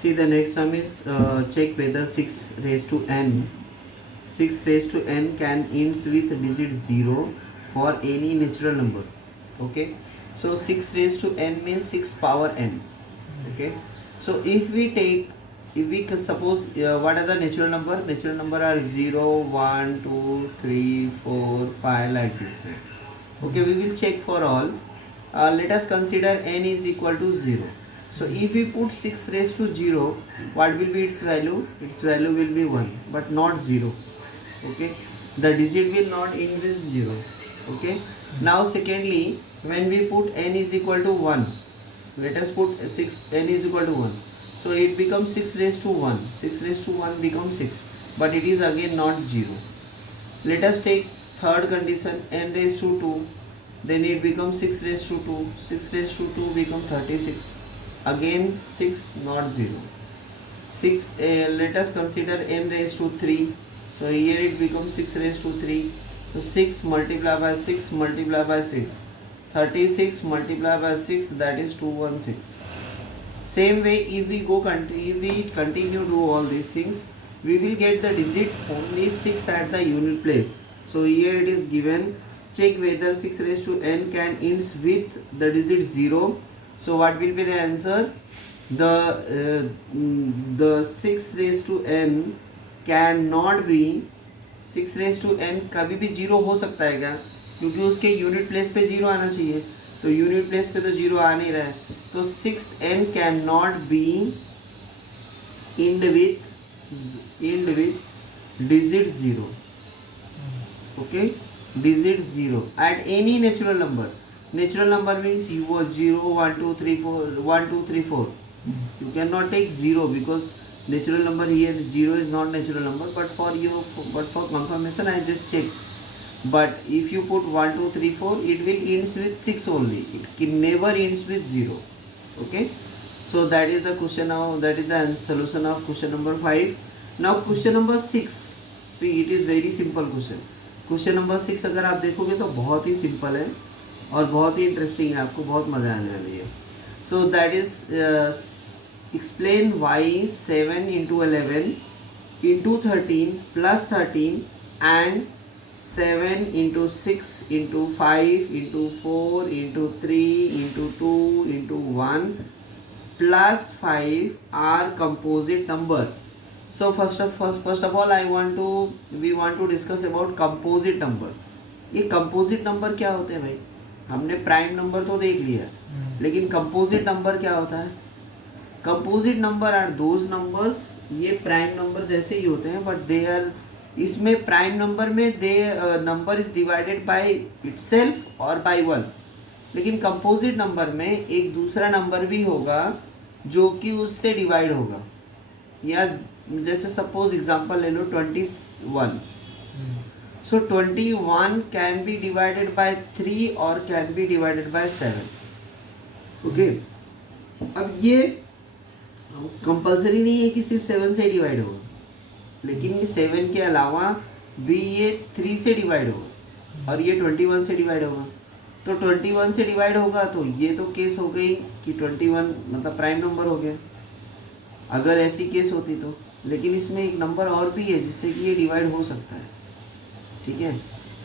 See, the next sum is check whether 6 raised to n 6 raised to n can ends with digit 0 for any natural number. Okay, so 6 raised to n means 6 power n. Okay, so if we suppose what are the natural number are 0 1 2 3 4 5 like this way. Okay, we will check for all. Let us consider n is equal to 0. So if we put 6 raised to 0, what will be its value? Its value will be 1 but not 0. Okay, the digit will not end with 0. Okay, now secondly, when we put n is equal to 1, let us put 6 n is equal to 1, so it becomes 6 raised to 1. 6 raised to 1 becomes 6, but it is again not 0. Let us take third condition, n raised to 2, then it becomes 6 raised to 2. 6 raised to 2 become 36, again 6 not 0. 6 let us consider n raised to 3, so here it becomes 6 raised to 3. So 6 multiplied by 6 multiplied by 6, 36 multiplied by 6, that is 216. Same way, if we continue do all these things, we will get the digit only 6 at the unit place. So here it is given, check whether 6 raised to n can ends with the digit 0. So what will be the answer? The 6 raised to n cannot be 6 raise to n कभी भी 0 हो सकता है क्या? क्योंकि उसके unit place पे 0 आना चाहिए, तो यूनिट प्लेस पे तो 0 आ नहीं रहा है, तो 6n can not be end with digit 0. Okay, digit 0 at any natural number. Natural number means you were 0 1 2 3 4 1 2 3 4. You cannot take 0 because natural number here 0 is not natural number, but for confirmation I just check. But if you put 1 2 3 4, it will ends with 6 only, it can never ends with 0. Okay, so that is the question. Now that is the solution of question number 5. Now question number 6, see it is very simple question. Question number 6 अगर आप देखोगे तो बहुत ही simple है और बहुत ही interesting है, आपको बहुत मज़ा आने वाली है. So that is explain why 7 into 11 into 13 plus 13 and 7 into 6 into 5 into 4 into 3 into 2 into 1 plus 5 are composite number. So first of all we want to discuss about composite number. ये composite number क्या होते हैं भाई? हमने prime number तो देख लिया, लेकिन कंपोजिट नंबर क्या होता है? Composite number are those numbers, ये प्राइम नंबर जैसे ही होते हैं, बट दे आर, इसमें प्राइम नंबर में they number is divided by itself और बाय 1, लेकिन कंपोजिट नंबर में एक दूसरा नंबर भी होगा जो कि उससे डिवाइड होगा. या जैसे सपोज एग्जांपल ले लो 21. So 21 can be divided by 3 or can be divided by 7. Okay, अब ये कंपलसरी नहीं है कि सिर्फ 7 से डिवाइड होगा, लेकिन ये 7 के अलावा भी ये 3 से डिवाइड होगा और ये 21 से डिवाइड होगा. तो 21 से डिवाइड होगा तो ये तो केस हो गई कि 21 मतलब प्राइम नंबर हो गया, अगर ऐसी केस होती तो. लेकिन इसमें एक नंबर और भी है जिससे कि ये डिवाइड हो सकता है. ठीक है,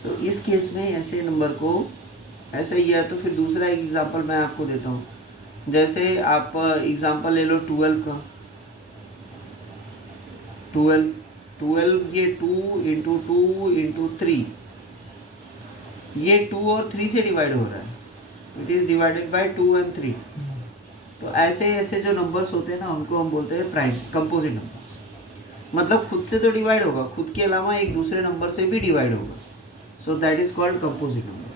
तो इस केस में ऐसे नंबर को ऐसे ही है. तो फिर दूसरा एक एग्जांपल मैं आपको देता हूँ. जैसे आप एग्जांपल ले लो 12 का. 12 ये 2 इंटू 2 इंटू 3, ये 2 और 3 से डिवाइड हो रहा है, it is divided by 2 and 3. तो ऐसे ऐसे जो नंबर्स होते हैं ना, उनको हम बोलते हैं प्राइम कंपोजिट नंबर्स. मतलब खुद से तो डिवाइड होगा, खुद के अलावा एक दूसरे नंबर से भी डिवाइड होगा. So that is called composite number.